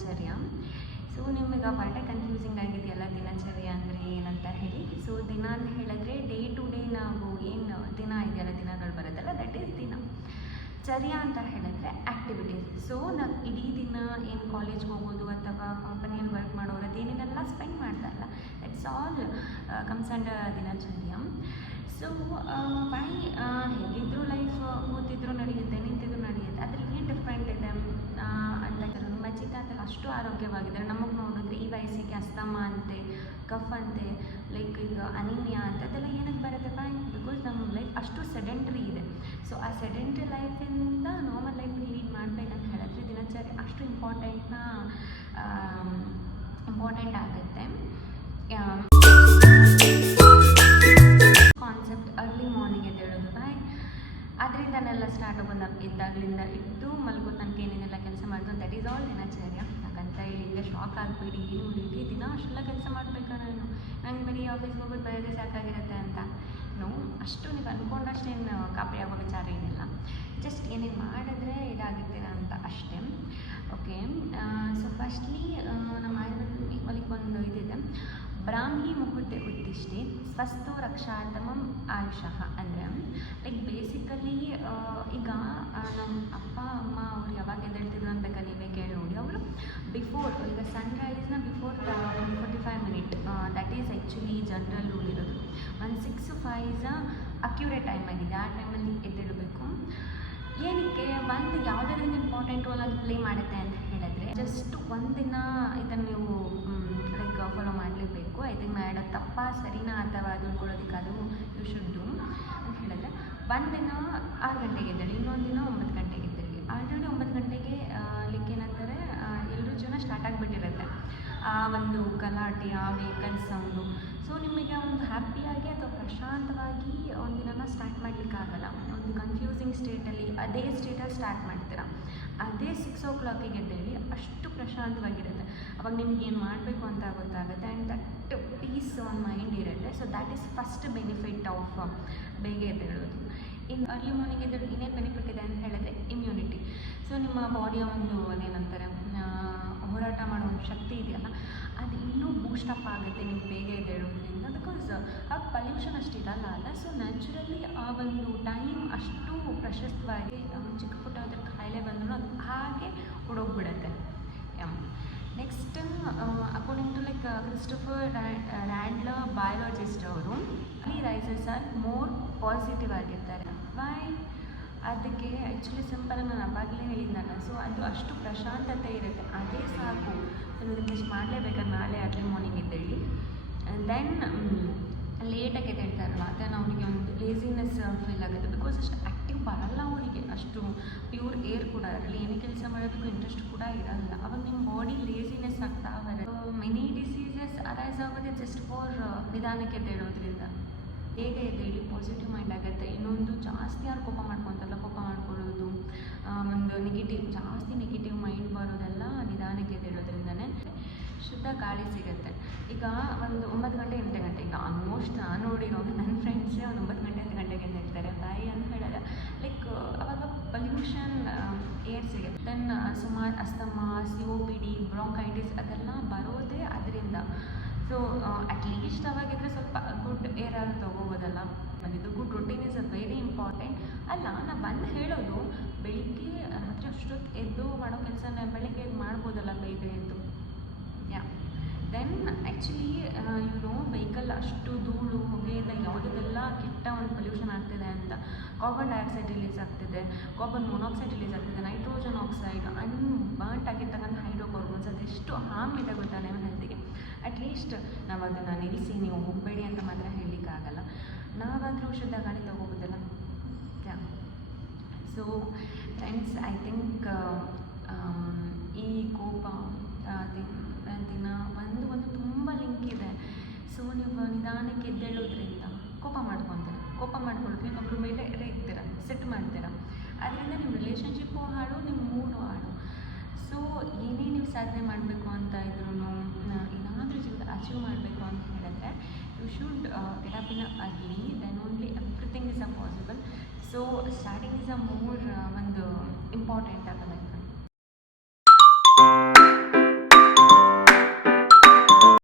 ದಿನಚರ್ಯ. So ನಿಮಗೆ ಪಾಠ confusing ಆಗಿದೆಯಲ್ಲ ದಿನಚರ್ಯ ಅಂದರೆ ಏನಂತ ಹೇಳಿ. ಸೊ ದಿನ ಅಂತ ಹೇಳಿದ್ರೆ ಡೇ ಟು ಡೇ ನಾವು ಏನು ದಿನ ಇದೆಯಲ್ಲ ದಿನಗಳು ಬರೋದಲ್ಲ, ದಟ್ ಈಸ್ ದಿನ. ಚರ್ಯ ಅಂತ ಹೇಳಿದ್ರೆ ಆ್ಯಕ್ಟಿವಿಟೀಸ್. ಸೊ ನಾವು ಇಡೀ ದಿನ ಏನು ಕಾಲೇಜ್ಗೆ ಹೋಗೋದು ಅಥವಾ ಕಂಪನಿಯಲ್ಲಿ ವರ್ಕ್ ಮಾಡೋರು ಅದೇನೇನೆಲ್ಲ ಸ್ಪೆಂಡ್ ಮಾಡ್ತಾರಲ್ಲ, ದಟ್ಸ್ ಆಲ್ ಕಮ್ಸ್ ಅಂಡರ್ ದಿನಚರ್ಯ. ಸೊ ವೈ ಹೇಗಿದ್ದರೂ ಲೈಫ್ ಕೂತಿದ್ರು ನಡೆಯುತ್ತೆ, ನಿಂತಿದ್ರು ನಡೆಯುತ್ತೆ, ಅದ್ರಲ್ಲಿ ಏನು ಡಿಫ್ರೆಂಟ್ ಇದೆ ಅಂತ ನಮ್ಮ ಚಿಕ್ಕ ಅಂತಲ್ಲ ಅಷ್ಟು ಆರೋಗ್ಯವಾಗಿದ್ದಾರೆ. ನಮಗೆ ನೋಡಿದ್ರೆ ಈ ವಯಸ್ಸಿಗೆ ಅಸ್ತಮ ಅಂತೆ, ಕಫ್ ಅಂತೆ, ಲೈಕ್ ಈಗ ಅನಿಮಿಯಾ ಅಂತ ಅದೆಲ್ಲ ಏನಕ್ಕೆ ಬರುತ್ತೆ ಫೈನ್, ಬಿಕಾಸ್ ನಮ್ಮ ಲೈಫ್ ಅಷ್ಟು ಸೆಡೆಂಟ್ರಿ ಇದೆ. ಸೊ ಆ ಸೆಡೆಂಟ್ರಿ ಲೈಫಿಂದ ನಾರ್ಮಲ್ ಲೈಫ್ ಲೀಡ್ ಮಾಡಬೇಕಂತ ಹೇಳಿದ್ರೆ ದಿನಚರಿ ಅಷ್ಟು ಇಂಪಾರ್ಟೆಂಟ್ ಆಗುತ್ತೆ. ಕಾನ್ಸೆಪ್ಟ್ ಅರ್ಲಿ ಮಾರ್ನಿಂಗ್ ಎದ್ದೇಳೋದು ಬಾಯ್, ಅದರಿಂದನೆಲ್ಲ ಸ್ಟಾರ್ಟ್ ಬಂದು ಎದ್ದಾಗಲಿಂದ ಇದ್ದು ಮಲಗೋ ತನಕ ಏನೇನೆಲ್ಲ ಕೆಲಸ ಮಾಡೋದು, ದಟ್ ಈಸ್ ಆಲ್ ದಿನಚರ್ಯ. ಹಾಗಂತ ಹೇಳಿ ಶಾಕ್ ಆಗಬೇಡಿ, ಏನು ಇಡೀ ದಿನ ಅಷ್ಟೆಲ್ಲ ಕೆಲಸ ಮಾಡಬೇಕಾ ನಂಗೆ ಬರೀ ಆಫೀಸ್ಗೆ ಹೋಗೋದು ಬರೋದೇ ಸಾಕಾಗಿರುತ್ತೆ ಅಂತ. ಅಷ್ಟು ನೀವು ಅಂದ್ಕೊಂಡಷ್ಟೇನು ಕಾಪಿ ಆಗೋ ವಿಚಾರ ಏನಿಲ್ಲ. ಜಸ್ಟ್ ಏನೇನು ಮಾಡಿದ್ರೆ ಇದಾಗಿರ್ತೀರ ಅಂತ ಅಷ್ಟೇ. ಓಕೆ, ಸೊ ಫಸ್ಟ್ಲಿ ನಮ್ಮ ಆಯುರ್ವೇದದಲ್ಲಿ ಒಂದು ಇದಿದೆ, ಬ್ರಾಹ್ಮಿ ಮುಹೂರ್ತೆ ಉತ್ತಿಷ್ಠೆ ಸ್ವಸ್ಥೋ ರಕ್ಷಾರ್ಥಮಂ ಆಯುಷಃ. ಅಂದರೆ ಲೈಕ್ ಬೇಸಿಕಲಿ ಈಗ ನಮ್ಮ ಅಪ್ಪ ಅಮ್ಮ ಅವ್ರು ಯಾವಾಗ ಎದ್ದೇಳ್ತಿದ್ರು ಅಂತ ನೀವೇ ಕೇಳಿ ನೋಡಿ. ಅವರು ಬಿಫೋರ್ ಈಗ ಸನ್ರೈಸ್ನ before 45 minute, that is actually general rule ಇರೋದು. 1 6 to 5 ಅಕ್ಯುರೇಟ್ ಟೈಮ್ ಆಗಿದೆ, ಆ ಟೈಮಲ್ಲಿ ಎದ್ದೇಳಬೇಕು. ಏನಕ್ಕೆ ಒಂದು ಯಾವುದಾದ್ರೂ ಇಂಪಾರ್ಟೆಂಟ್ ರೋಲ್ ಅದು ಪ್ಲೇ ಮಾಡುತ್ತೆ ಅಂತ ಹೇಳಿದ್ರೆ, ಜಸ್ಟ್ ಒಂದಿನ ಇದನ್ನು ನೀವು ಲೈಕ್ ಫಾಲೋ ಮಾಡಲೇಬೇಕು. ಐ ಥಿಂಕ್ ನಾ ಹೇಳೋದು ತಪ್ಪ ಸರಿನಾ ಅಥವಾ ಅದು ಉಳ್ಕೊಳ್ಳೋದಕ್ಕೆ ಅದು ಯು ಶುಡ್ ಡು ಅಂತ ಹೇಳಿದ್ರೆ, ಒಂದಿನ 6 ಗಂಟೆಗೆ ಎದ್ದೇಳಿ, ಇನ್ನೊಂದು ದಿನ 9 ಗಂಟೆಗೆ ಎದ್ದೇಳಿ. ಆಲ್ರೆಡಿ 9 ಗಂಟೆಗೆ ಲೈಕ್ ಏನಂತಾರೆ ಎಲ್ಲರೂ ಜೀವನ ಸ್ಟಾರ್ಟ್ ಆಗಿಬಿಟ್ಟಿರುತ್ತೆ, ಆ ಒಂದು ಗಲಾಟೆ, ಆ ವೆಹಿಕಲ್ ಸೌಂಡು. ಸೊ ನಿಮಗೆ ಒಂದು ಹ್ಯಾಪಿಯಾಗಿ ಅಥವಾ ಪ್ರಶಾಂತವಾಗಿ ಒಂದಿನ ಸ್ಟಾರ್ಟ್ ಮಾಡಲಿಕ್ಕಾಗಲ್ಲ. ಒಂದು ಕನ್ಫ್ಯೂಸಿಂಗ್ ಸ್ಟೇಟಲ್ಲಿ ಅದೇ ಸ್ಟೇಟಲ್ಲಿ ಸ್ಟಾರ್ಟ್ ಮಾಡ್ತೀರಾ. ಅದೇ 6 o'clock ಎದ್ದೇಳಿ, ಅಷ್ಟು ಪ್ರಶಾಂತವಾಗಿರುತ್ತೆ. ಅವಾಗ ನಿಮ್ಗೆ ಏನು ಮಾಡಬೇಕು ಅಂತ ಗೊತ್ತಾಗುತ್ತೆ and that peace on mind ಇರುತ್ತೆ. So that is first benefit of ಬೇಗ ಎದ್ದೇಳೋದು. ಇನ್ನು ಅರ್ಲಿ ಮಾರ್ನಿಂಗ್ ಎದ್ದೇಳಿ ಇನ್ನೇನು ಬೆನಿಫಿಟ್ ಇದೆ ಅಂತ ಹೇಳಿದ್ರೆ ಇಮ್ಯುನಿಟಿ. ಸೊ ನಿಮ್ಮ ಬಾಡಿಯ ಒಂದು ಅದೇನಂತಾರೆ ಹೋರಾಟ ಮಾಡೋ ಒಂದು ಶಕ್ತಿ ಇದೆಯಲ್ಲ, ಅದು ಇನ್ನೂ ಬೂಸ್ಟಪ್ ಆಗುತ್ತೆ ನೀವು ಬೇಗ ಎದ್ದೇಳೋದ್ರಿಂದ. ಬಿಕಾಸ್ ಆ ಪಲ್ಯೂಷನ್ ಅಷ್ಟು ಇರಲ್ಲ ಅಲ್ಲ. ಸೊ ನ್ಯಾಚುರಲಿ ಆ ಒಂದು ಟೈಮ್ ಅಷ್ಟು ಪ್ರಶಸ್ತವಾಗಿ ಚಿಕ್ಕ ಪುಟ್ಟ ಅದ್ರ ಕಾಯಿಲೆ ಬಂದರೂ ಅದು ಹಾಗೆ ಹೊಡೋಗ್ಬಿಡುತ್ತೆ. Next according to like Christopher Radler biologist ಅವರು, ಈ ರೈಸಸ್ ಆರ್ ಮೋರ್ ಪಾಸಿಟಿವ್ ಆಗಿರ್ತಾರೆ. ವೈ? ಅದಕ್ಕೆ ಆ್ಯಕ್ಚುಲಿ ಸಿಂಪಲ್ ನಾನು ಅವಾಗಲೇ ಹೇಳಿದ್ನಲ್ಲ. ಸೊ ಅದು ಅಷ್ಟು ಪ್ರಶಾಂತತೆ ಇರುತ್ತೆ, ಅದೇ ಸಾಕು. ನೀವು ಇದಕ್ಕೆ ಮಾಡಲೇಬೇಕಾದ್ರೆ ನಾಳೆ ಅರ್ಲಿ ಮಾರ್ನಿಂಗ್ ಎದ್ದೇಳಿ. ದೆನ್ ಲೇಟಾಗಿ ಎದ್ದೇಳ್ತಾರಲ್ಲ, ದೆನ್ ಅವರಿಗೆ ಒಂದು ಲೇಸಿನೆಸ್ ಫೀಲ್ ಆಗುತ್ತೆ. ಬಿಕಾಸ್ ಅಷ್ಟು ಆ್ಯಕ್ಟಿವ್ ಬರಲ್ಲ ಅವರಿಗೆ, ಅಷ್ಟು ಪ್ಯೂರ್ ಏರ್ ಕೂಡ ಇರಲಿ, ಏನೇ ಕೆಲಸ ಮಾಡೋದಕ್ಕೂ ಇಂಟ್ರೆಸ್ಟ್ ಕೂಡ ಇರಲ್ಲ. ಅವಾಗ ನಿಮ್ಮ ಬಾಡಿ ಲೇಸಿನೆಸ್ ಆಗ್ತಾ ಬರುತ್ತೆ. ಮೆನಿ ಡಿಸೀಸಸ್ ಅರೈಸ್ ಆಗೋದೇ ಜಸ್ಟ್ ಫಾರ್ ನಿಧಾನಕ್ಕೆ ಎದ್ದೇಳೋದ್ರಿಂದ. ಹೇಗೆ ಎದ್ದೇಳಿ ಪಾಸಿಟಿವ್ ಮೈಂಡ್ ಆಗುತ್ತೆ. ಇನ್ನೊಂದು ಜಾಸ್ತಿ ಯಾರು ಕೋಪ ಮಾಡ್ಕೊತಾರಲ್ಲ, ಕೋಪ ಮಾಡ್ಕೊಳ್ಳೋದು, ಒಂದು ಜಾಸ್ತಿ ನೆಗೆಟಿವ್ ಮೈಂಡ್ ಬರೋದೆಲ್ಲ ನಿಧಾನಕ್ಕೆ ಎದ್ದೇಳೋದ್ರಿಂದನೇ. ಶುದ್ಧ ಗಾಳಿ ಸಿಗುತ್ತೆ. ಈಗ ಒಂದು 9 ಗಂಟೆ 8 ಗಂಟೆ, ಈಗ ಆಲ್ಮೋಸ್ಟ್ ನಾನು ನೋಡಿರೋ ನನ್ನ ಫ್ರೆಂಡ್ಸೇ ಒಂದು 9 ಗಂಟೆ 10 ಗಂಟೆಗೆ ಎದ್ದೇಳ್ತಾರೆ. ಬಾಯಿ ಅಂತ ಹೇಳಲ್ಲ, ಲೈಕ್ ಅವಾಗ ಪಲ್ಯೂಷನ್ ಏರ್ ಸಿಗುತ್ತೆ. ದೆನ್ ಸುಮಾರು ಅಸ್ತಮ, COPD, ಬ್ರಾಂಕೈಟಿಸ್ ಅದೆಲ್ಲ ಬರೋದೇ ಅದರಿಂದ. ಸೊ ಅಟ್ಲೀಸ್ಟ್ ಅವಾಗಿದ್ರೆ ಸ್ವಲ್ಪ ಗುಡ್ ಏರ್ ಆದರೂ ತೊಗೋಬೋದಲ್ಲ. ಇದು good routine is a very important. ಅಲ್ಲ ನಾ ಬಂದು ಹೇಳೋದು, ಬೆಳಿಗ್ಗೆ ರಾತ್ರಿ ಅಷ್ಟೊತ್ತು ಎದ್ದು ಮಾಡೋ ಕೆಲಸನ ಬೆಳಗ್ಗೆ ಮಾಡ್ಬೋದಲ್ಲ ಬೇಗ ಎದ್ದು. ದೆನ್ ಆ್ಯಕ್ಚುಲಿ ವೆಹಿಕಲ್ ಅಷ್ಟು ಧೂಳು ಹೊಗೆಯಿಂದ ಯಾವುದೆಲ್ಲ ಕೆಟ್ಟ ಒಂದು ಪೊಲ್ಯೂಷನ್ ಆಗ್ತಿದೆ ಅಂತ. ಕಾರ್ಬನ್ ಡೈಆಕ್ಸೈಡ್ ರಿಲೀಸ್ ಆಗ್ತಿದೆ, ಕಾರ್ಬನ್ ಮೊನಾಕ್ಸೈಡ್ ರಿಲೀಸ್ ಆಗ್ತಿದೆ, ನೈಟ್ರೋಜನ್ ಆಕ್ಸೈಡ್, ಅನ್ಬರ್ನ್ಟ್ ಆಗಿರ್ತಕ್ಕಂಥ ಹೈಡ್ರೋಕಾರ್ಬನ್ಸ್, ಅದೆಷ್ಟು ಹಾರ್ಮ್ ಇದೆ ಗೊತ್ತಾ ನಿಮ್ಮ ಹೆಲ್ತಿಗೆ. ಅಟ್ಲೀಸ್ಟ್ ನಾವು ಅದನ್ನು ನಿಲ್ಲಿಸಿ ನೀವು ಹೋಗಬೇಡಿ ಅಂತ ಮಾತ್ರ ಹೇಳಲಿಕ್ಕಾಗಲ್ಲ. ನಾವಾದರೂ ಶುದ್ಧ ಗಾಳಿ ತೊಗೋಬೋದಲ್ಲ. ಸೊ ಫ್ರೆಂಡ್ಸ್, ಐ ಥಿಂಕ್ ಈ ಕೋಪ ದಿನ ಒಂದು ತುಂಬ ಲಿಂಕ್ ಇದೆ. ಸೊ ನೀವು ನಿಧಾನಕ್ಕೆ ಎದ್ದೇಳೋದ್ರಿಂದ ಕೋಪ ಮಾಡ್ಕೊಳ್ಳೋದ್ರಿಂದ ಇನ್ನೊಬ್ಬರ ಮೇಲೆ ರೇಗ್ತೀರ, ಸಿಟ್ಟು ಮಾಡ್ತೀರ. ಅದರಿಂದ ನಿಮ್ಮ ರಿಲೇಷನ್ಶಿಪ್ಪು ಹಾಳು, ನಿಮ್ಮ ಮೂಡು ಹಾಳು. ಸೊ ಏನೇ ನೀವು ಸಾಧನೆ ಮಾಡಬೇಕು ಅಂತ ಇದ್ರೂ, ಏನಾದರೂ ಜೀವನ ಅಚೀವ್ ಮಾಡಬೇಕು ಅಂತ ಹೇಳಿದ್ರೆ, you should get up in early, then only everything is a possible. So starting is a more ಒಂದು